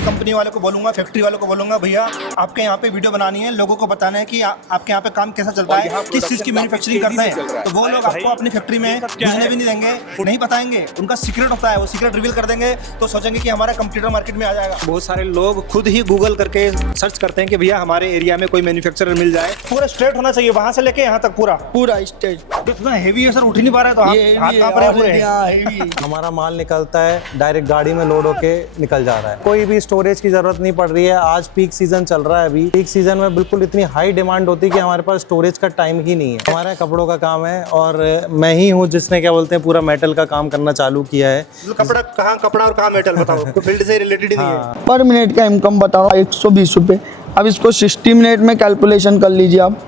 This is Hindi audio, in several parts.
किसी कंपनी वाले को बोलूँगा, फैक्ट्री वालों को बोलूँगा, भैया आपके यहाँ पे वीडियो बनानी है, लोगों को बताना है कि आपके यहाँ पे काम कैसा चलता है, किस चीज़ की मैन्युफैक्चरिंग करते हैं, तो वो लोग आपको अपनी फैक्ट्री में घुसने भी नहीं देंगे, नहीं बताएंगे। उनका सीक्रेट होता है, वो सीक्रेट रिवील कर देंगे तो सोचेंगे कि हमारा कंप्यूटर मार्केट में आ जाएगा। बहुत सारे लोग खुद ही गूगल करके सर्च करते हैं कि भैया हमारे एरिया में कोई मैन्युफैक्चरर मिल जाए। पूरा स्ट्रेट होना चाहिए वहाँ से लेके यहाँ तक पूरा स्टेज। इतना हेवी है सर, उठ ही नहीं पा रहा है, तो हाथ कांप रहे हैं पूरे। हमारा माल निकलता है डायरेक्ट गाड़ी में लोड होके निकल जा रहा है, कोई भी स्टोरेज की जरूरत नहीं पड़ रही है। आज पीक सीजन चल रहा है, अभी पीक सीजन में बिल्कुल इतनी हाई डिमांड होती है कि हमारे पास स्टोरेज का टाइम ही नहीं है। हमारा कपड़ों का काम है और मैं ही हूँ जिसने क्या बोलते हैं पूरा मेटल का काम करना चालू किया है। कपड़ा और कहाँ मेटल बताओ, फील्ड से रिलेटेड ही नहीं है। पर मिनट का इनकम बताओ 120 रुपये। अब इसको 60 मिनट में कैलकुलेशन कर लीजिए आप,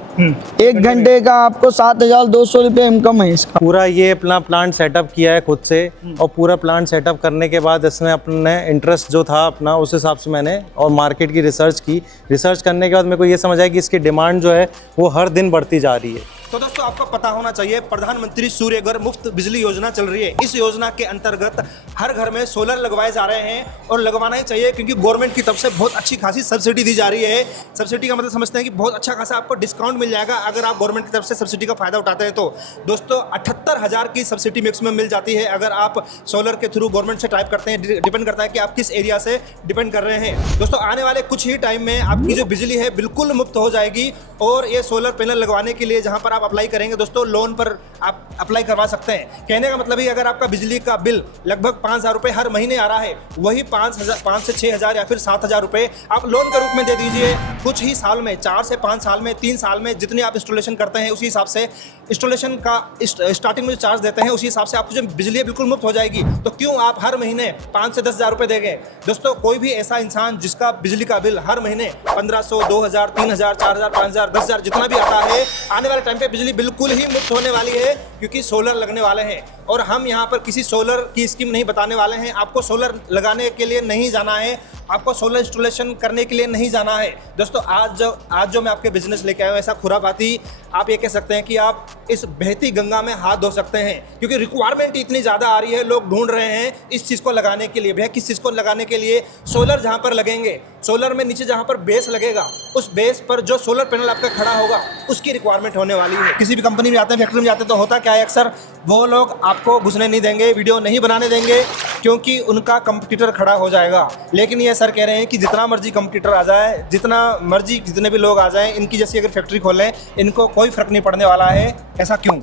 1 घंटे का आपको 7,200 रुपये इनकम है इसका। पूरा ये अपना प्लांट सेटअप किया है खुद से, और पूरा प्लांट सेटअप करने के बाद इसमें अपने इंटरेस्ट जो था अपना उस हिसाब से मैंने और मार्केट की रिसर्च की। रिसर्च करने के बाद मेरे को ये समझ आया कि इसकी डिमांड जो है वो हर दिन बढ़ती जा रही है। तो दोस्तों आपको पता होना चाहिए, प्रधानमंत्री सूर्य घर मुफ्त बिजली योजना चल रही है। इस योजना के अंतर्गत हर घर में सोलर लगवाए जा रहे हैं और लगवाना ही चाहिए, क्योंकि गवर्नमेंट की तरफ से बहुत अच्छी खासी सब्सिडी दी जा रही है। सब्सिडी का मतलब समझते हैं कि बहुत अच्छा खासा आपको डिस्काउंट मिल जाएगा अगर आप गवर्नमेंट की तरफ से सब्सिडी का फायदा उठाते हैं। तो दोस्तों 78,000 की सब्सिडी मैक्सिमम मिल जाती है अगर आप सोलर के थ्रू गवर्नमेंट से टाइप करते हैं। डिपेंड करता है कि आप किस एरिया से डिपेंड कर रहे हैं। दोस्तों आने वाले कुछ ही टाइम में आपकी जो बिजली है बिल्कुल मुफ्त हो जाएगी, और ये सोलर पैनल लगवाने के लिए जहाँ पर आप अप्लाई करेंगे दोस्तों लोन पर आप अप्लाई करवा सकते हैं। कहने का मतलब ही अगर आपका बिजली का बिल लगभग 5,000 रुपये हर महीने आ रहा है, वही 5 से 6,000 या फिर 7,000 रुपये आप लोन के रूप में दे दीजिए। कुछ ही साल में, 4 से 5 साल में, 3 साल में जितनी आप इंस्टॉलेशन करते हैं उसी हिसाब से इंस्टॉलेशन का स्टार्टिंग में जो चार्ज देते हैं उसी हिसाब से आपको जो बिजली है बिल्कुल मुफ्त हो जाएगी। तो क्यों आप हर महीने 5 से 10,000 रुपये देंगे? दोस्तों कोई भी ऐसा इंसान जिसका बिजली का बिल हर महीने 1,500, 2,000, 3,000, 4,000, 5,000, 10,000 जितना भी आता है, आने वाले टाइम पे बिजली बिल्कुल ही मुफ्त होने वाली है, क्योंकि सोलर लगने वाले हैं। और हम यहाँ पर किसी सोलर की स्कीम नहीं बताने वाले हैं। आपको सोलर लगाने के लिए नहीं जाना है, आपको सोलर इंस्टॉलेशन करने के लिए नहीं जाना है। दोस्तों आज जो मैं आपके बिजनेस लेके आया हूँ, ऐसा खुरापाती आप ये कह सकते हैं कि आप इस बहती गंगा में हाथ धो सकते हैं, क्योंकि रिक्वायरमेंट इतनी ज़्यादा आ रही है, लोग ढूंढ रहे हैं इस चीज़ को लगाने के लिए। भैया किस चीज़ को लगाने के लिए? सोलर जहाँ पर लगेंगे, सोलर में नीचे जहाँ पर बेस लगेगा, उस बेस पर जो सोलर पैनल आपका खड़ा होगा उसकी रिक्वायरमेंट होने वाली है। किसी भी कंपनी में जाते हैं, फैक्ट्री में जाते हैं, तो होता क्या है, अक्सर वो लोग आपको घुसने नहीं देंगे, वीडियो नहीं बनाने देंगे, क्योंकि उनका कंप्यूटर खड़ा हो जाएगा। लेकिन ये सर कह रहे हैं कि जितना मर्जी कंप्यूटर आ जाए, जितने भी लोग आ जाएं, इनकी जैसी अगर फैक्ट्री खोलें, इनको कोई फ़र्क नहीं पड़ने वाला है। ऐसा क्यों?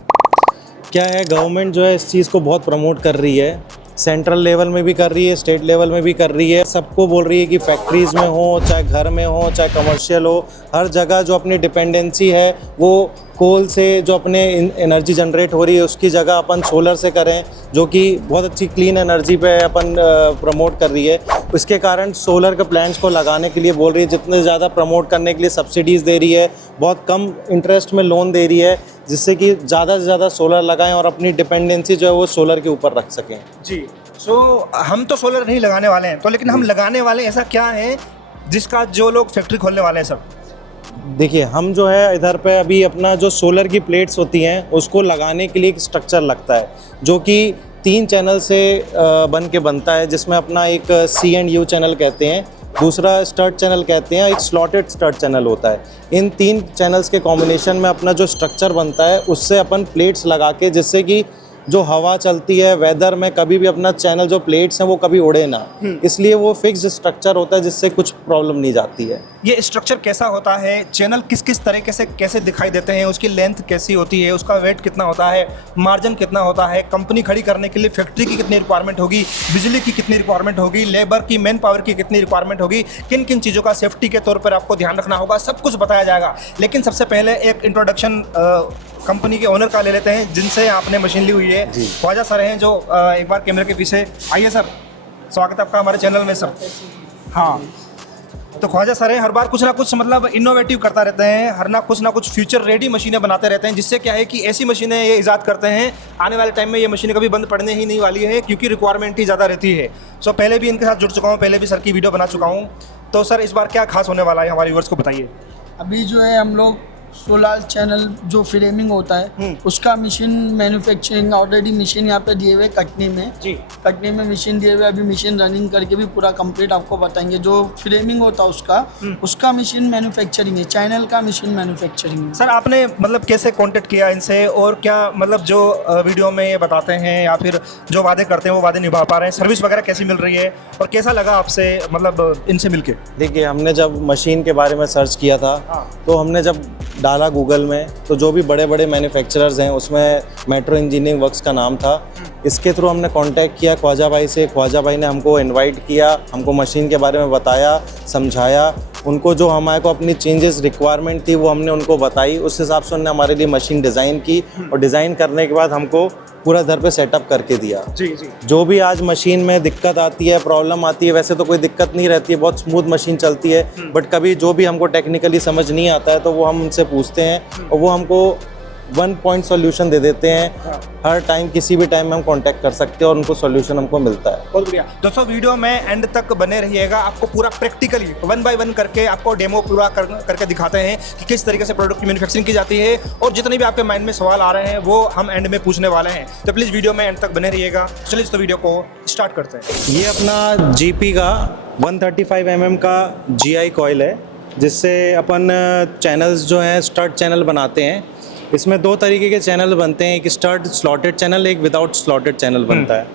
क्या है, गवर्नमेंट जो है इस चीज़ को बहुत प्रमोट कर रही है, सेंट्रल लेवल में भी कर रही है, स्टेट लेवल में भी कर रही है। सबको बोल रही है कि फैक्ट्रीज़ में हो, चाहे घर में हो, चाहे कमर्शियल हो, हर जगह जो अपनी डिपेंडेंसी है वो कोल से जो अपने एनर्जी जनरेट हो रही है उसकी जगह अपन सोलर से करें, जो कि बहुत अच्छी क्लीन एनर्जी पे अपन प्रमोट कर रही है। इसके कारण सोलर के प्लांट्स को लगाने के लिए बोल रही है, जितने ज़्यादा प्रमोट करने के लिए सब्सिडीज़ दे रही है, बहुत कम इंटरेस्ट में लोन दे रही है, जिससे कि ज़्यादा से ज़्यादा सोलर लगाएं और अपनी डिपेंडेंसी जो है वो सोलर के ऊपर रख सकें। जी, हम तो सोलर नहीं लगाने वाले हैं, तो लेकिन हम लगाने वाले ऐसा क्या है जिसका जो लोग फैक्ट्री खोलने वाले हैं सब? देखिए, हम जो है इधर पे अभी अपना जो सोलर की प्लेट्स होती हैं उसको लगाने के लिए एक स्ट्रक्चर लगता है, जो कि 3 चैनल से बन के बनता है, जिसमें अपना एक C&U चैनल कहते हैं, दूसरा स्टर्ट चैनल कहते हैं, एक स्लॉटेड स्टर्ट चैनल होता है। इन 3 चैनल्स के कॉम्बिनेशन में अपना जो स्ट्रक्चर बनता है उससे अपन प्लेट्स लगा के, जिससे कि जो हवा चलती है वेदर में कभी भी अपना चैनल जो प्लेट्स हैं वो कभी उड़े ना, इसलिए वो फिक्स्ड स्ट्रक्चर होता है जिससे कुछ प्रॉब्लम नहीं जाती है। ये स्ट्रक्चर कैसा होता है? चैनल किस किस तरीके से कैसे दिखाई देते हैं? उसकी लेंथ कैसी होती है? उसका वेट कितना होता है? मार्जिन कितना होता है? कंपनी खड़ी करने के लिए फैक्ट्री की कितनी रिक्वायरमेंट होगी? बिजली की कितनी रिक्वायरमेंट होगी? लेबर की, मैन पावर की कितनी रिक्वायरमेंट होगी? किन किन चीज़ों का सेफ्टी के तौर पर आपको ध्यान रखना होगा, सब कुछ बताया जाएगा। लेकिन सबसे पहले एक इंट्रोडक्शन कंपनी के ओनर का ले लेते हैं, जिनसे आपने मशीन ली हुई है। ख्वाजा सर हैं, जो एक बार कैमरे के पीछे आइए सर। स्वागत है आपका हमारे चैनल में सर। हाँ, तो ख्वाजा सर हैं, हर बार कुछ ना कुछ मतलब इनोवेटिव करता रहते हैं, हर ना कुछ फ्यूचर रेडी मशीनें बनाते रहते हैं, जिससे क्या है कि ऐसी मशीनें ये ईजाद करते हैं, आने वाले टाइम में ये मशीनें कभी बंद पड़ने ही नहीं वाली है, क्योंकि रिक्वायरमेंट ही ज़्यादा रहती है। सो पहले भी इनके साथ जुड़ चुका हूँ, पहले भी सर की वीडियो बना चुका हूँ। तो सर इस बार क्या खास होने वाला है, हमारे व्यूअर्स को बताइए। अभी जो है हम लोग सोलर चैनल जो फ्रेमिंग होता है उसका मशीन मैन्युफैक्चरिंग ऑलरेडी मशीन यहाँ पे दिए हुए कटनी में जी। कटनी में मशीन दिए हुए, अभी मशीन रनिंग करके भी पूरा कंप्लीट आपको बताएंगे। जो फ्रेमिंग होता है उसका मशीन मैन्युफैक्चरिंग है, चैनल का मशीन मैन्युफैक्चरिंग है। सर आपने मतलब कैसे कांटेक्ट किया इनसे, और क्या मतलब जो वीडियो में ये बताते हैं या फिर जो वादे करते हैं वो वादे निभा पा रहे हैं, सर्विस वगैरह कैसी मिल रही है, और कैसा लगा आपसे मतलब इनसे मिलके? देखिए, हमने जब मशीन के बारे में सर्च किया था तो हमने जब डाला गूगल में तो जो भी बड़े बड़े मैन्युफैक्चरर्स हैं उसमें मेट्रो इंजीनियरिंग वर्क्स का नाम था। इसके थ्रू हमने कांटेक्ट किया ख्वाजा भाई से। ख्वाजा भाई ने हमको इनवाइट किया, हमको मशीन के बारे में बताया, समझाया। उनको जो हमारे को अपनी चेंजेस रिक्वायरमेंट थी वो हमने उनको बताई। उस हिसाब से उन्होंने हमारे लिए मशीन डिज़ाइन की और डिज़ाइन करने के बाद हमको पूरा घर पे सेटअप करके दिया। जी जी। जो भी आज मशीन में दिक्कत आती है, प्रॉब्लम आती है, वैसे तो कोई दिक्कत नहीं रहती है, बहुत स्मूथ मशीन चलती है। बट कभी जो भी हमको टेक्निकली समझ नहीं आता है तो वो हम उनसे पूछते हैं और वो हमको 1 पॉइंट सॉल्यूशन दे देते हैं। हर टाइम किसी भी टाइम में हम कांटेक्ट कर सकते हैं और उनको सॉल्यूशन हमको मिलता है। बहुत बढ़िया दोस्तों, वीडियो में एंड तक बने रहिएगा। आपको पूरा प्रैक्टिकली 1 बाय 1 करके आपको डेमो पूरा करके दिखाते हैं कि किस तरीके से प्रोडक्ट की मैन्युफैक्चरिंग की जाती है, और जितने भी आपके माइंड में सवाल आ रहे हैं वो हम एंड में पूछने वाले हैं। तो प्लीज़ वीडियो में एंड तक बने रहिएगा। चलिए तो वीडियो को स्टार्ट करते हैं। ये अपना GP का 135 mm का GI कॉइल है, जिससे अपन चैनल्स जो हैं स्टड चैनल बनाते हैं। इसमें 2 तरीके के चैनल बनते हैं, एक स्टड स्लॉटेड चैनल, एक विदाउट स्लॉटेड चैनल बनता है।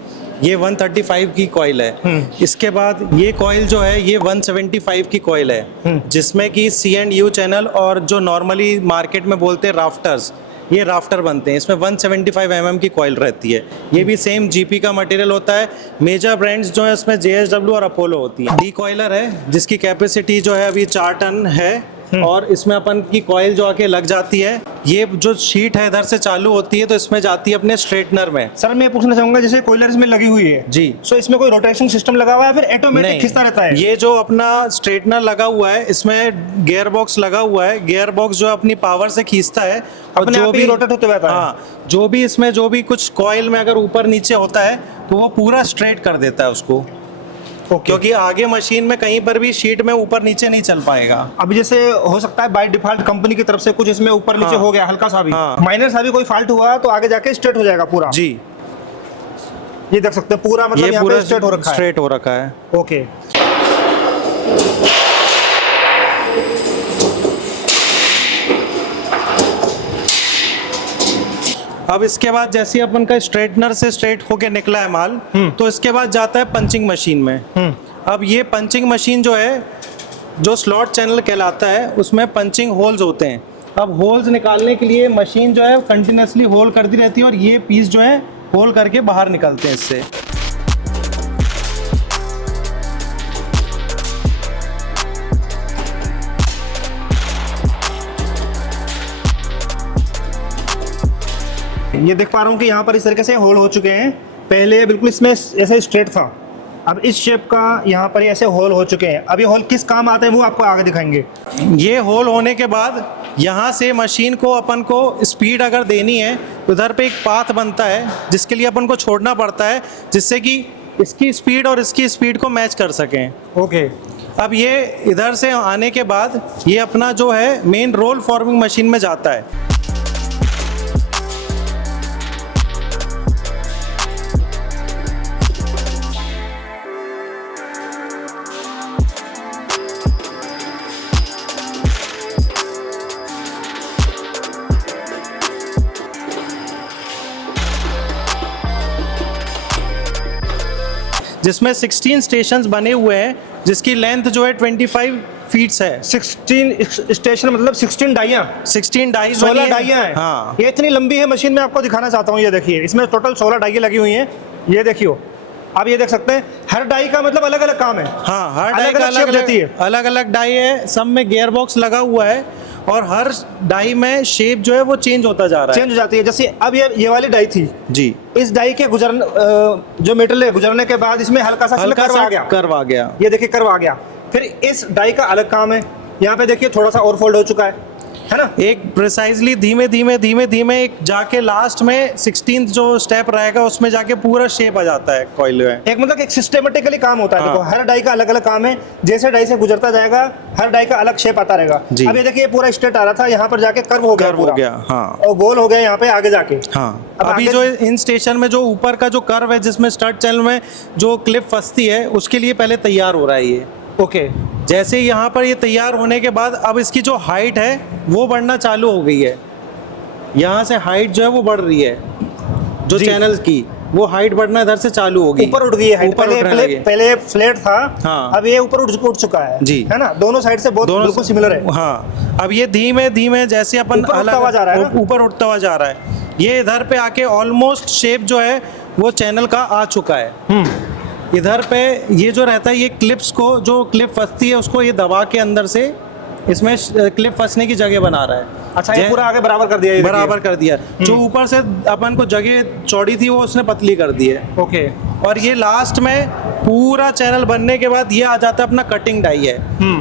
ये 135 की कॉइल है। इसके बाद ये कॉइल जो है ये 175 की कॉइल है, जिसमें कि C&U चैनल और जो नॉर्मली मार्केट में बोलते हैं राफ्टर्स, ये राफ्टर बनते हैं। इसमें 175 mm की कॉइल रहती है। ये भी सेम GP का मटेरियल होता है। मेजर ब्रांड्स जो है इसमें JSW और अपोलो होती है। डी कॉइलर है जिसकी कैपेसिटी जो है अभी 4 टन है, और इसमें अपन की कॉइल जो आके लग जाती है। ये जो शीट है इधर से चालू होती है तो इसमें जाती है अपने स्ट्रेटनर में। सर मैं पूछना चाहूंगा, जैसे कॉइलर इसमें लगी हुई है जी, सो इसमें कोई रोटेशन सिस्टम लगा हुआ है फिर ऑटोमेटिक खिंचता रहता है? ये जो अपना स्ट्रेटनर लगा हुआ है इसमें गियर बॉक्स लगा हुआ है। गियर बॉक्स जो अपनी पावर से खींचता है और अपने जो आप ही भी रोटेट होते रहता है। हाँ, जो भी इसमें जो भी कुछ कॉइल में अगर ऊपर नीचे होता है तो वो पूरा स्ट्रेट कर देता है उसको। क्योंकि आगे मशीन में कहीं पर भी शीट में ऊपर नीचे नहीं चल पाएगा। अभी जैसे हो सकता है बाय डिफॉल्ट कंपनी की तरफ से कुछ इसमें ऊपर नीचे हो गया, हल्का सा भी माइनर सा भी कोई फॉल्ट हुआ तो आगे जाके स्ट्रेट हो जाएगा पूरा। जी, ये देख सकते हैं पूरा, मतलब ये पूरा स्ट्रेट हो रखा है। ओके। अब इसके बाद जैसे अपन का स्ट्रेटनर से स्ट्रेट होके निकला है माल, तो इसके बाद जाता है पंचिंग मशीन में। अब ये पंचिंग मशीन जो है, जो स्लॉट चैनल कहलाता है, उसमें पंचिंग होल्स होते हैं। अब होल्स निकालने के लिए मशीन जो है कंटिन्यूसली होल करती रहती है और ये पीस जो है होल करके बाहर निकलते हैं इससे। ये देख पा रहा हूँ कि यहाँ पर इस तरीके से होल हो चुके हैं। पहले बिल्कुल इसमें ऐसे स्ट्रेट था, अब इस शेप का यहाँ पर ऐसे होल हो चुके हैं। अब ये होल किस काम आते हैं वो आपको आगे दिखाएंगे। ये होल होने के बाद यहाँ से मशीन को अपन को स्पीड अगर देनी है तो उधर पे एक पाथ बनता है जिसके लिए अपन को छोड़ना पड़ता है, जिससे कि इसकी स्पीड और इसकी स्पीड को मैच कर सकें। ओके। अब ये इधर से आने के बाद ये अपना जो है मेन रोल फॉर्मिंग मशीन में जाता है। जिसमें 16 स्टेशंस बने हुए हैं, जिसकी लेंथ जो है 25 फीट्स है। 16 स्टेशन मतलब 16 डाइयाँ, 16 डाई, 16 डाइयाँ हैं। हाँ, ये इतनी लंबी है मशीन, मैं आपको दिखाना चाहता हूँ। ये देखिए, इसमें टोटल 16 डाइयाँ लगी हुई हैं। ये देखियो, आप ये देख सकते हैं हर डाई का मतलब अलग अलग काम है। हाँ, हर डाई का अलग अलग डाई है। सब में गियर बॉक्स लगा हुआ है और हर डाई में शेप जो है वो चेंज होता जा रहा है, चेंज हो जाती है। जैसे अब ये वाली डाई थी जी, इस डाई के जो मेटल है गुजरने के बाद इसमें हल्का सा कर्व आ गया। ये देखिए कर्व आ गया। फिर इस डाई का अलग काम है। यहाँ पे देखिए थोड़ा सा और फोल्ड हो चुका है। है ना। एक प्रिसाइजली धीमे धीमे धीमे धीमे एक जाके लास्ट में 16th जो स्टेप रहेगा उसमें जाके पूरा शेप आ जाता है कॉइल में। एक मतलब एक सिस्टमेटिकली काम होता है। हाँ। देखो हर डाई का अलग अलग काम है, जैसे डाई से गुजरता जाएगा हर डाई का अलग शेप आता रहेगा। जी। अब ये देखिए पूरा स्ट्रेट आ रहा था, यहाँ पर जाके कर्व हो गया, कर्व हो पूरा। गया, हाँ। और गोल हो गया यहाँ पे आगे जाके। हाँ अब अभी आगे- जो इन स्टेशन में जो ऊपर का जो कर्व है जिसमें स्टड चैनल में जो क्लिप फंसती है उसके लिए पहले तैयार हो रहा है ये। ओके। जैसे यहाँ पर ये तैयार होने के बाद अब इसकी जो हाइट है वो बढ़ना चालू हो गई है। यहाँ से हाइट जो है वो बढ़ रही है, जो जी। चैनल की वो हाइट बढ़ना इधर से चालू हो गई, ऊपर उठ गई है हाइट। ऊपर पहले उठने पहले लगी। पहले फ्लैट था, हाँ। अब ये ऊपर उठ चुका है। जी। है ना, दोनों साइड से बहुत दोनों बिल्कुल सिमिलर है। हाँ अब ये धीमे धीमे जैसे अपन ऊपर उठता हुआ जा रहा है ना? ऊपर उठता हुआ जा रहा है। ये इधर पे आके ऑलमोस्ट शेप जो है वो चैनल का आ चुका है। इधर पे ये जो रहता है ये क्लिप्स को जो क्लिप फंसती है उसको ये दबा के अंदर से इसमें क्लिप फंसने की जगह बना रहा है। अच्छा, ये पूरा आगे बराबर कर दिया, ये देखिए। बराबर कर दिया। जो ऊपर से अपन को जगह चौड़ी थी वो उसने पतली कर दी है। ओके। और ये लास्ट में पूरा चैनल बनने के बाद ये आ जाता है अपना कटिंग डाई है।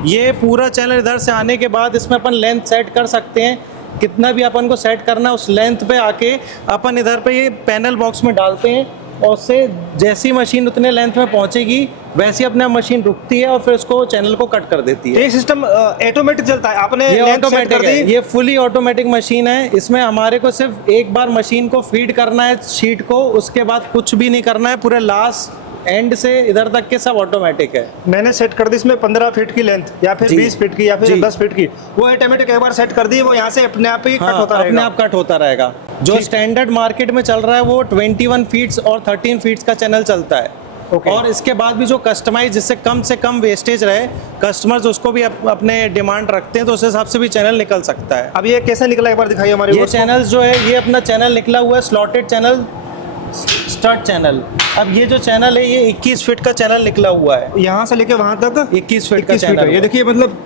ये पूरा चैनल इधर से आने के बाद इसमें अपन लेंथ सेट कर सकते हैं, कितना भी अपन को सेट करना है उस लेंथ पे आके अपन इधर पे ये पैनल बॉक्स में डालते हैं और उससे जैसी मशीन उतने लेंथ में पहुंचेगी वैसी अपने मशीन रुकती है और फिर उसको चैनल को कट कर देती है। ये सिस्टम ऑटोमेटिक चलता है, आपने ये लेंथ सेट ऑटोमेटिक कर है, दी। ये फुली ऑटोमेटिक मशीन है। इसमें हमारे को सिर्फ एक बार मशीन को फीड करना है शीट को, उसके बाद कुछ भी नहीं करना है। पूरे लास्ट एंड से इधर तक के सब ऑटोमेटिक है। मैंने सेट कर दी इसमें 15 फीट की लेंथ या फिर जी। 20 फीट की या फिर जी। 10 फीट की, वो ऑटोमेटिक एक बार सेट कर दी, वो यहाँ से अपने आप ही कट हाँ, होता अपने रहेगा। आप कट होता रहेगा। जो स्टैंडर्ड मार्केट में चल रहा है वो 21 फीट्स और 13 फीट्स का चैनल चलता है। ओके। और इसके बाद भी जो कस्टमाइज जिससे कम से कम वेस्टेज रहे, कस्टमर्स उसको भी अपने डिमांड रखते हैं तो उस हिसाब से भी चैनल निकल सकता है। अब ये कैसे निकला, एक बार दिखाइए हमारे ये viewers को। चैनल जो है ये अपना चैनल निकला हुआ है स्लॉटेड चैनल, स्टड चैनल। अब ये जो चैनल है ये 21 फीट का चैनल निकला हुआ है। यहाँ से लेके वहां तक 21 फीट का 21 फीट चैनल है। ये देखिए मतलब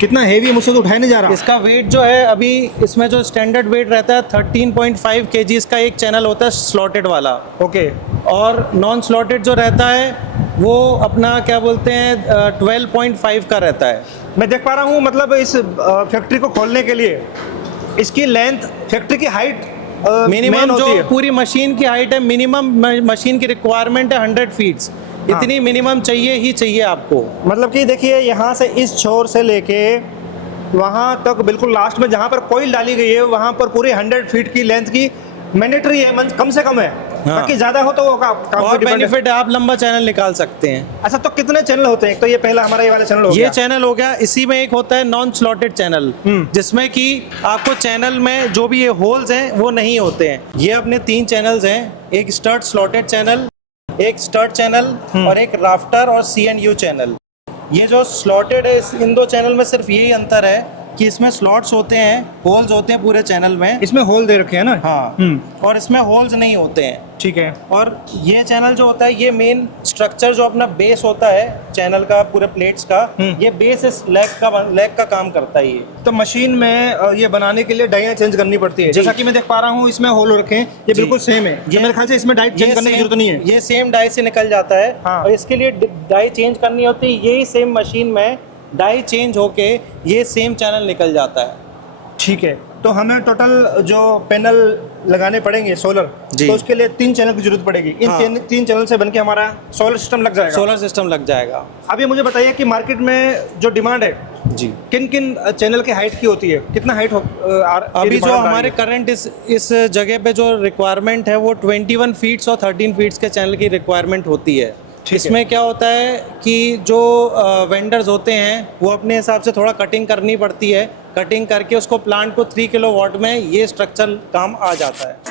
कितना हेवी है, मुझसे तो उठाया नहीं जा रहा। इसका वेट जो है अभी इसमें जो स्टैंडर्ड वेट रहता है 13.5 kg का एक चैनल होता है स्लॉटेड वाला। ओके। और नॉन स्लॉटेड जो रहता है वो अपना क्या बोलते हैं 12.5 का रहता है। मैं देख पा रहा हूँ मतलब इस फैक्ट्री को खोलने के लिए इसकी लेंथ, फैक्ट्री की हाइट मिनिमम होती जो है। पूरी मशीन की हाइट है, मिनिमम मशीन की रिक्वायरमेंट है 100 फीट्स। इतनी मिनिमम चाहिए ही चाहिए आपको। मतलब कि देखिए यहाँ से इस छोर से लेके वहाँ तक बिल्कुल लास्ट में जहाँ पर कोयल डाली गई है वहाँ पर पूरी 100 फीट की लेंथ की मैंडेटरी है, कम से कम है। हाँ। बाकी ज्यादा हो तो वो काम पे और depend है। बेनिफिट है, आप लंबा चैनल निकाल सकते हैं। अच्छा, तो कितने चैनल होते हैं? एक तो ये पहला हमारा ये वाला चैनल हो ये गया। चैनल हो गया, इसी में एक होता है नॉन स्लॉटेड चैनल जिसमें कि आपको चैनल में जो भी ये होल्स हैं वो नहीं होते हैं। ये अपने 3 चैनल्स हैं, एक स्टड स्लॉटेड चैनल, एक स्टड चैनल और एक राफ्टर और CNU चैनल। ये जो स्लॉटेड है इन 2 चैनल में सिर्फ यही अंतर है कि इसमें स्लॉट्स होते हैं, होल्स होते हैं पूरे चैनल में। इसमें होल दे रखे हैं ना। हाँ। और इसमें होल्स नहीं होते हैं। ठीक है। और ये चैनल जो होता है ये मेन स्ट्रक्चर जो अपना बेस होता है चैनल का पूरे प्लेट्स का, ये बेस इस लेग का काम करता है। ये तो मशीन में ये बनाने के लिए डाइयाँ चेंज करनी पड़ती है। जैसा कि मैं देख पा रहा हूँ इसमें होल रखे हैं, ये बिल्कुल सेम है। ये मेरे ख्याल से इसमें डाई चेंज करने की जरूरत नहीं है। ये सेम डाई से निकल जाता है। हाँ। और इसके लिए डाई चेंज करनी होती है, यही सेम मशीन में डाई चेंज होके ये सेम चैनल निकल जाता है। ठीक है। तो हमें टोटल जो पैनल लगाने पड़ेंगे सोलर, जी। तो उसके लिए 3 चैनल की जरूरत पड़ेगी। इन हाँ। 3 चैनल से बनके हमारा सोलर सिस्टम लग जाएगा। सोलर सिस्टम लग जाएगा। अब ये मुझे बताइए कि मार्केट में जो डिमांड है जी। किन किन चैनल की हाइट की होती है, कितना हाइट अभी जो हमारे करंट इस जगह पे जो रिक्वायरमेंट है वो 21 फीट्स और 13 फीट्स के चैनल की रिक्वायरमेंट होती है। इसमें क्या होता है कि जो वेंडर्स होते हैं वो अपने हिसाब से थोड़ा कटिंग करनी पड़ती है, कटिंग करके उसको प्लांट को 3 किलोवाट में ये स्ट्रक्चर काम आ जाता है।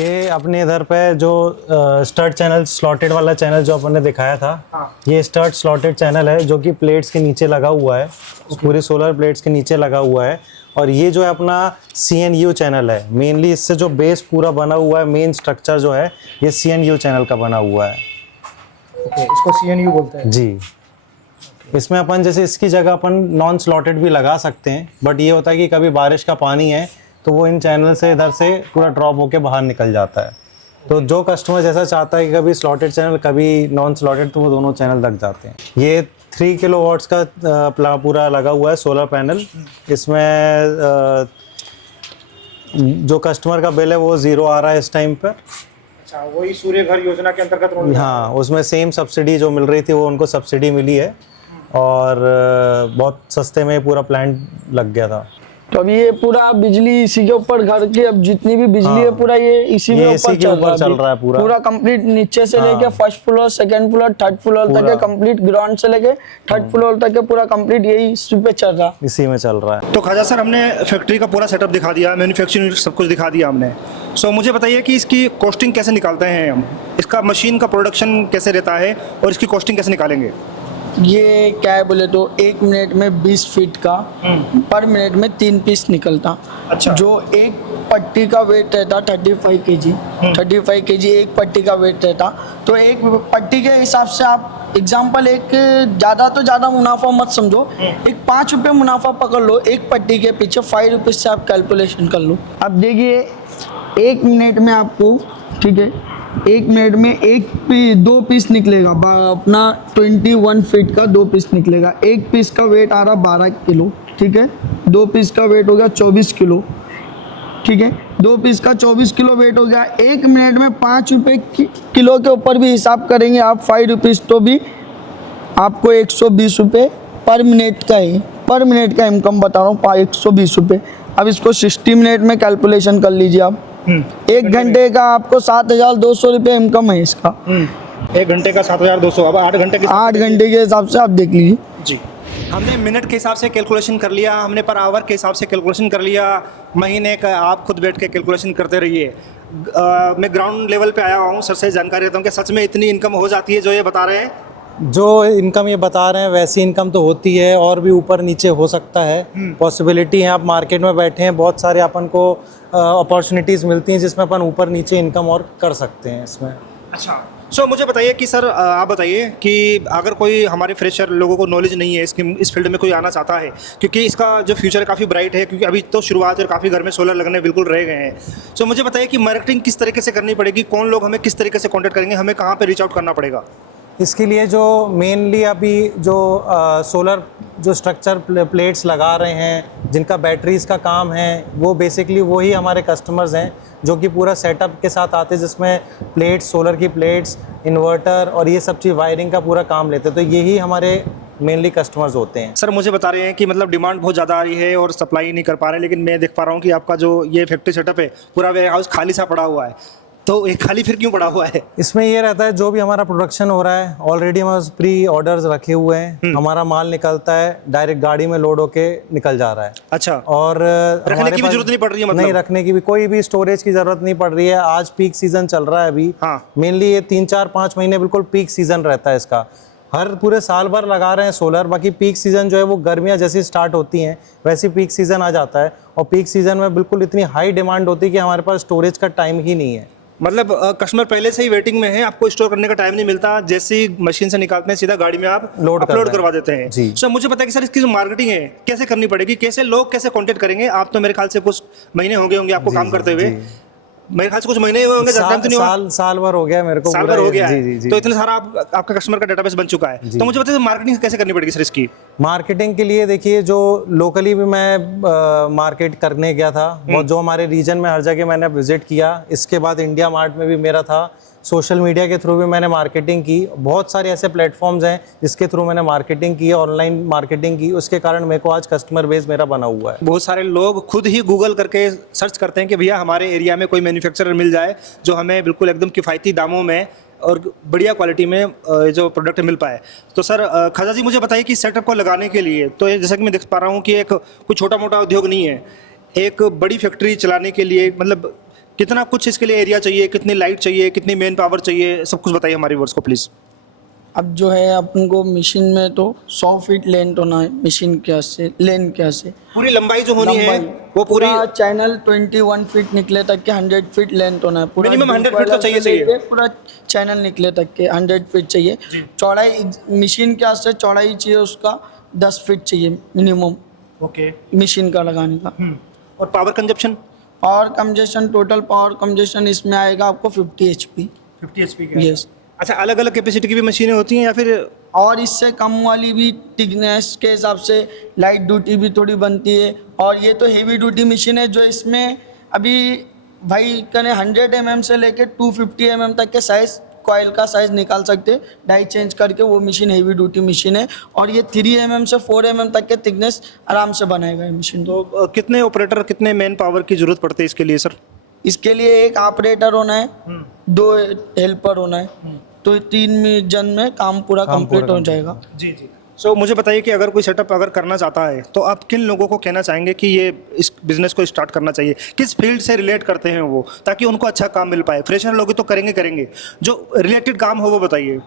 ये अपने इधर पे जो स्टड चैनल स्लॉटेड वाला चैनल जो अपन ने दिखाया था, ये स्टड स्लॉटेड चैनल है जो कि प्लेट्स के नीचे लगा हुआ है, पूरी सोलर प्लेट्स के नीचे लगा हुआ है। और ये जो है अपना CNU चैनल है, मेनली इससे जो बेस पूरा बना हुआ है, मेन स्ट्रक्चर जो है ये CNU चैनल का बना हुआ है। ओके, इसको CNU बोलते हैं जी। इसमें अपन जैसे इसकी जगह अपन नॉन स्लॉटेड भी लगा सकते हैं, बट ये होता है कि कभी बारिश का पानी है तो वो इन चैनल से इधर से पूरा ड्रॉप होके बाहर निकल जाता है। तो जो कस्टमर जैसा चाहता है कि कभी स्लॉटेड चैनल कभी नॉन स्लॉटेड, तो वो दोनों चैनल लग जाते हैं। ये 3 किलोवाट्स का पूरा लगा हुआ है सोलर पैनल। इसमें जो कस्टमर का बिल है वो 0 आ रहा है इस टाइम पर। अच्छा, वही सूर्य घर योजना के अंतर्गत हाँ, उसमें सेम सब्सिडी जो मिल रही थी वो उनको सब्सिडी मिली है और बहुत सस्ते में पूरा प्लांट लग गया था। तो अब ये पूरा बिजली इसी के ऊपर, घर की अब जितनी भी बिजली है पूरा ये इसी में ऊपर चल रहा है पूरा कंप्लीट, नीचे से लेके first floor, second floor, third floor तक है कंप्लीट, ग्राउंड से लेके थर्ड फ्लोर तक है पूरा कंप्लीट, यही इसी पे चल रहा है, इसी में चल रहा है। तो ख्वाजा सर, हमने फैक्ट्री का पूरा सेटअप दिखा दिया, मैन्युफैक्चरिंग सब कुछ दिखा दिया हमने। सो मुझे बताइए कि इसकी कॉस्टिंग कैसे निकालते हैं हम, इसका मशीन का प्रोडक्शन कैसे रहता है और इसकी कॉस्टिंग कैसे निकालेंगे? ये क्या है बोले तो 1 मिनट में 20 फीट का पर मिनट में 3 पीस निकलता। अच्छा। जो एक पट्टी का वेट रहता 35 kg, 35 kg एक पट्टी का वेट रहता। तो एक पट्टी के हिसाब से आप एग्जांपल, एक ज़्यादा तो ज़्यादा मुनाफा मत समझो, एक 5 रुपये मुनाफा पकड़ लो, एक पट्टी के पीछे 5 रुपीज़ से आप कैलकुलेशन कर लो। अब देखिए 1 मिनट में आपको, ठीक है, 1 मिनट में 2 पीस निकलेगा, अपना 21 फीट का 2 पीस निकलेगा। एक पीस का वेट आ रहा 12 किलो, ठीक है, 2 पीस का वेट हो गया 24 किलो, ठीक है, 2 पीस का 24 किलो वेट हो गया। 1 मिनट में 5 रुपये किलो के ऊपर भी हिसाब करेंगे आप 5 रुपीज़, तो भी आपको 120 रुपये पर मिनट का है, पर मिनट का इनकम बता रहा हूँ, 120 रुपये। अब इसको 60 मिनट में कैलकुलेशन कर लीजिए आप। 1 घंटे का आपको 7,200 रुपये इनकम है इसका। 1 घंटे का 7,200। अब 8 घंटे के 8 घंटे के हिसाब से आप देख लीजिए जी। हमने मिनट के हिसाब से कैलकुलेशन कर लिया, हमने पर आवर के हिसाब से कैलकुलेशन कर लिया, महीने का आप खुद बैठ के कैलकुलेशन करते रहिए। मैं ग्राउंड लेवल पे आया हुआ हूँ, सर से जानकारी लेता हूँ कि सच में इतनी इनकम हो जाती है जो ये बता रहे हैं? जो इनकम ये बता रहे हैं वैसी इनकम तो होती है, और भी ऊपर नीचे हो सकता है, पॉसिबिलिटी है। आप मार्केट में बैठे हैं, बहुत सारे अपन को अपॉर्चुनिटीज़ मिलती हैं जिसमें अपन ऊपर नीचे इनकम और कर सकते हैं इसमें। अच्छा, सो मुझे बताइए कि सर, आप बताइए कि अगर कोई हमारे फ्रेशर लोगों को नॉलेज नहीं है इस फील्ड में कोई आना चाहता है, क्योंकि इसका जो फ्यूचर काफ़ी ब्राइट है, क्योंकि अभी तो शुरुआत है और काफ़ी घर में सोलर लगने बिल्कुल रह गए हैं। सो मुझे बताइए कि मार्केटिंग किस तरीके से करनी पड़ेगी, कौन लोग हमें किस तरीके से कॉन्टैक्ट करेंगे, हमें कहाँ पर रीच आउट करना पड़ेगा? इसके लिए जो मेनली अभी जो सोलर जो स्ट्रक्चर प्लेट्स लगा रहे हैं, जिनका बैटरीज़ का काम है, वो बेसिकली वही हमारे कस्टमर्स हैं जो कि पूरा सेटअप के साथ आते हैं, जिसमें प्लेट्स, सोलर की प्लेट्स, इन्वर्टर और ये सब चीज़ वायरिंग का पूरा काम लेते हैं। तो यही हमारे मेनली कस्टमर्स होते हैं। सर मुझे बता रहे हैं कि मतलब डिमांड बहुत ज़्यादा आ रही है और सप्लाई नहीं कर पा रहे, लेकिन मैं देख पा रहा हूँ कि आपका जो ये फैक्ट्री सेटअप है, पूरा वेयर हाउस खाली सा पड़ा हुआ है, तो ये खाली फिर क्यों पड़ा हुआ है? इसमें ये रहता है, जो भी हमारा प्रोडक्शन हो रहा है ऑलरेडी हमारे प्री ऑर्डर्स रखे हुए हैं, हमारा माल निकलता है, डायरेक्ट गाड़ी में लोड होके निकल जा रहा है। अच्छा, और रखने की भी जरूरत नहीं पड़ रही है? मतलब नहीं, रखने की भी कोई भी स्टोरेज की जरूरत नहीं पड़ रही है। आज पीक सीजन चल रहा है अभी। हाँ। मेनली ये 3-4-5 महीने बिल्कुल पीक सीजन रहता है इसका। हर पूरे साल भर लगा रहे हैं सोलर, बाकी पीक सीजन जो है वो गर्मियाँ जैसी स्टार्ट होती हैं वैसे पीक सीजन आ जाता है, और पीक सीजन में बिल्कुल इतनी हाई डिमांड होती है कि हमारे पास स्टोरेज का टाइम ही नहीं है। मतलब कस्टमर पहले से ही वेटिंग में है, आपको स्टोर करने का टाइम नहीं मिलता, जैसे ही मशीन से निकालते हैं सीधा गाड़ी में आप अपलोड करवा देते हैं जी। सर मुझे पता है कि सर इसकी जो मार्केटिंग है कैसे करनी पड़ेगी, कैसे लोग कैसे कांटेक्ट करेंगे? आप तो मेरे ख्याल से कुछ महीने हो गए होंगे आपको काम करते हुए, मेरे ख्याल से कुछ महीने हुए होंगे, साल भर हो गया मेरे को, साल भर हो गया है। तो इतना सारा आपका कस्टमर का डेटाबेस बन चुका है, तो मुझे बताइए मार्केटिंग कैसे करनी पड़ेगी सर इसकी? मार्केटिंग के लिए देखिए, जो लोकली भी मैं मार्केट करने गया था, और जो हमारे रीजन में हर जगह मैंने विजिट किया, इसके बाद इंडिया मार्ट में भी मेरा था, सोशल मीडिया के थ्रू भी मैंने मार्केटिंग की। बहुत सारे ऐसे प्लेटफॉर्म्स हैं जिसके थ्रू मैंने मार्केटिंग की, ऑनलाइन मार्केटिंग की, उसके कारण मेरे को आज कस्टमर बेस मेरा बना हुआ है। बहुत सारे लोग खुद ही गूगल करके सर्च करते हैं कि भैया हमारे एरिया में कोई मैन्युफैक्चरर मिल जाए जो हमें बिल्कुल एकदम किफ़ायती दामों में और बढ़िया क्वालिटी में जो प्रोडक्ट मिल पाए। तो सर ख्वाजा जी मुझे बताइए कि सेटअप को लगाने के लिए, तो जैसा कि मैं देख पा रहा हूँ कि एक कोई छोटा मोटा उद्योग नहीं है, एक बड़ी फैक्ट्री चलाने के लिए मतलब कितना कुछ इसके लिए एरिया चाहिए, कितनी लाइट चाहिए, कितनी मेन पावर चाहिए, सब कुछ बताइए हमारे व्यूअर्स को प्लीज़। अब जो है अपन को मशीन में तो 100 फीट लेंथ होना है, मशीन क्या से लेंथ क्या से पूरी लंबाई जो होनी है लंबाई, वो पूरी पूरा चैनल 21 फीट निकले तक के 100 फीट लेंथ होना है। पूरा Minimum 100 फीट तो से चाहिए लेके पूरा चैनल निकले तक के 100 फीट चाहिए। चौड़ाई मशीन क्या से चौड़ाई चाहिए उसका 10 फीट चाहिए मिनिमम ओके। मशीन का लगाने का। और power consumption power congestion, total power congestion इसमें आएगा आपको 50 HP। 50 HP का। यस। अच्छा, अलग अलग कैपेसिटी की भी मशीनें होती हैं या फिर? और इससे कम वाली भी थिकनेस के हिसाब से लाइट ड्यूटी भी थोड़ी बनती है। और ये तो हेवी ड्यूटी मशीन है जो इसमें अभी भाई कने 100 mm से लेके 250 mm तक के साइज कॉइल का साइज निकाल सकते हैं डाई चेंज करके। वो मशीन हेवी ड्यूटी मशीन है और ये 3 mm से 4 mm तक के थिकनेस आराम से बनाएगा ये मशीन। तो कितने ऑपरेटर, कितने मेन पावर की जरूरत पड़ती है इसके लिए सर? इसके लिए एक ऑपरेटर होना है, 2 हेल्पर होना है, तो 3 जन में काम पूरा कंप्लीट हो जाएगा। जी जी। सो मुझे बताइए कि अगर कोई सेटअप अगर करना चाहता है तो आप किन लोगों को कहना चाहेंगे कि ये इस बिज़नेस को स्टार्ट करना चाहिए, किस फील्ड से रिलेट करते हैं वो, ताकि उनको अच्छा काम मिल पाए? फ्रेशर लोग तो करेंगे, जो रिलेटेड काम हो वो बताइए।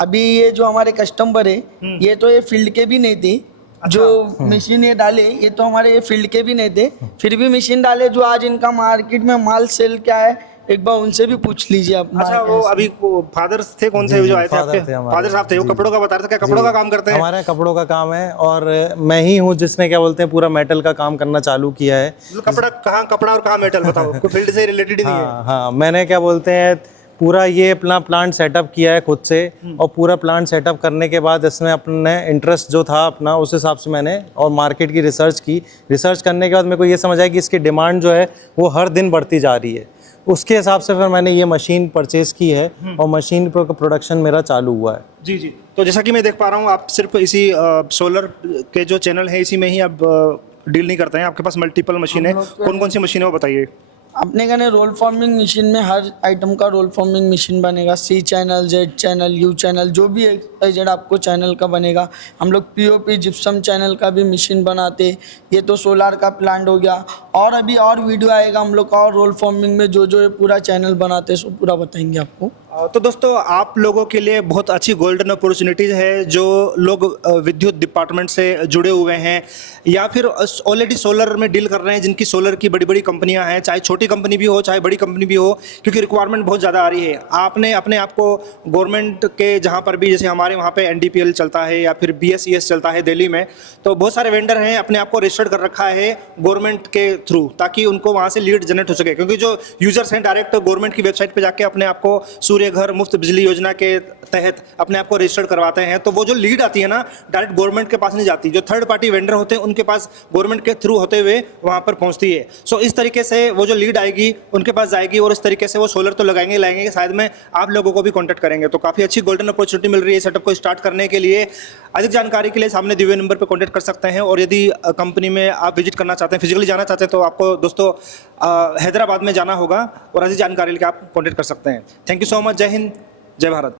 अभी ये जो हमारे कस्टमर है ये तो ये फील्ड के भी नहीं थे, जो मशीन ये डाले ये तो हमारे ये फील्ड के भी नहीं थे, फिर भी मशीन डाले जो आज इनका मार्केट में माल सेल क्या है एक बार उनसे भी पूछ लीजिए आप। अच्छा, वो अभी फादर थे कौन थे जो आए थे आपके? फादर साहब थे, वो कपड़ों का बता रहे थे, क्या कपड़ों का काम करते हैं? हमारा कपड़ों का काम है और मैं ही हूँ जिसने क्या बोलते हैं पूरा मेटल का काम करना चालू किया है। कपड़ा कहाँ, कपड़ा और कहाँ मेटल, बताओ। कोई फील्ड से रिलेटेड ही नहीं है। हाँ, मैंने क्या बोलते हैं पूरा ये अपना प्लांट सेटअप किया है खुद से, और पूरा प्लांट सेटअप करने के बाद इसमें अपने इंटरेस्ट जो था अपना उस हिसाब से मैंने और मार्केट की रिसर्च की। रिसर्च करने के बाद मेरे को ये समझ आया कि इसकी डिमांड जो है वो हर दिन बढ़ती जा रही है। उसके हिसाब से फिर मैंने ये मशीन परचेज की है और मशीन पर प्रोडक्शन मेरा चालू हुआ है। जी जी। तो जैसा कि मैं देख पा रहा हूँ आप सिर्फ इसी सोलर के जो चैनल है इसी में ही आप डील नहीं करते हैं, आपके पास मल्टीपल मशीन है। कौन कौन सी मशीन है वो बताइए। अपने का रोल फॉर्मिंग मशीन में हर आइटम का रोल फॉर्मिंग मशीन बनेगा। C channel, Z channel, U channel, जो भी जेड आपको चैनल का बनेगा। हम लोग POP जिप्सम चैनल का भी मशीन बनाते। ये तो सोलार का प्लांट हो गया, और अभी और वीडियो आएगा हम लोग का और रोल फॉर्मिंग में जो जो ये पूरा चैनल बनाते सो पूरा बताएंगे आपको। तो दोस्तों आप लोगों के लिए बहुत अच्छी गोल्डन अपॉर्चुनिटीज़ है जो लोग विद्युत डिपार्टमेंट से जुड़े हुए हैं या फिर ऑलरेडी सोलर में डील कर रहे हैं, जिनकी सोलर की बड़ी बड़ी कंपनियां हैं, चाहे छोटी कंपनी भी हो चाहे बड़ी कंपनी भी हो, क्योंकि रिक्वायरमेंट बहुत ज़्यादा आ रही है। आपने अपने आप को गवर्नमेंट के जहाँ पर भी, जैसे हमारे वहाँ पे NDPL चलता है या फिर BSES चलता है दिल्ली में, तो बहुत सारे वेंडर हैं अपने आप को रजिस्टर्ड कर रखा है गवर्नमेंट के थ्रू, ताकि उनको वहाँ से लीड जनरेट हो सके। क्योंकि जो यूजर्स हैं डायरेक्ट गवर्नमेंट की वेबसाइट पर जाके अपने आप को सूर्य घर मुफ्त बिजली योजना के तहत अपने आप को रजिस्टर्ड करवाते हैं, तो वो जो लीड आती है ना डायरेक्ट गवर्नमेंट के पास नहीं जाती, जो थर्ड पार्टी वेंडर होते हैं उनके पास गवर्नमेंट के थ्रू होते हुए वहां पर पहुंचती है। सो इस तरीके से वो जो लीड आएगी उनके पास जाएगी और इस तरीके से वो सोलर तो लाएंगे, शायद में आप लोगों को भी कॉन्टैक्ट करेंगे। तो काफ़ी अच्छी गोल्डन अपॉर्चुनिटी मिल रही है सेटअप को स्टार्ट करने के लिए। अधिक जानकारी के लिए सामने दिए हुए नंबर पर कॉन्टैक्ट कर सकते हैं, और यदि कंपनी में आप विजिट करना चाहते हैं, फिजिकली जाना चाहते हैं, तो आपको दोस्तों हैदराबाद में जाना होगा और अधिक जानकारी के लिए आप कॉन्टैक्ट कर सकते हैं। Thank you so much. जय हिंद, जय भारत।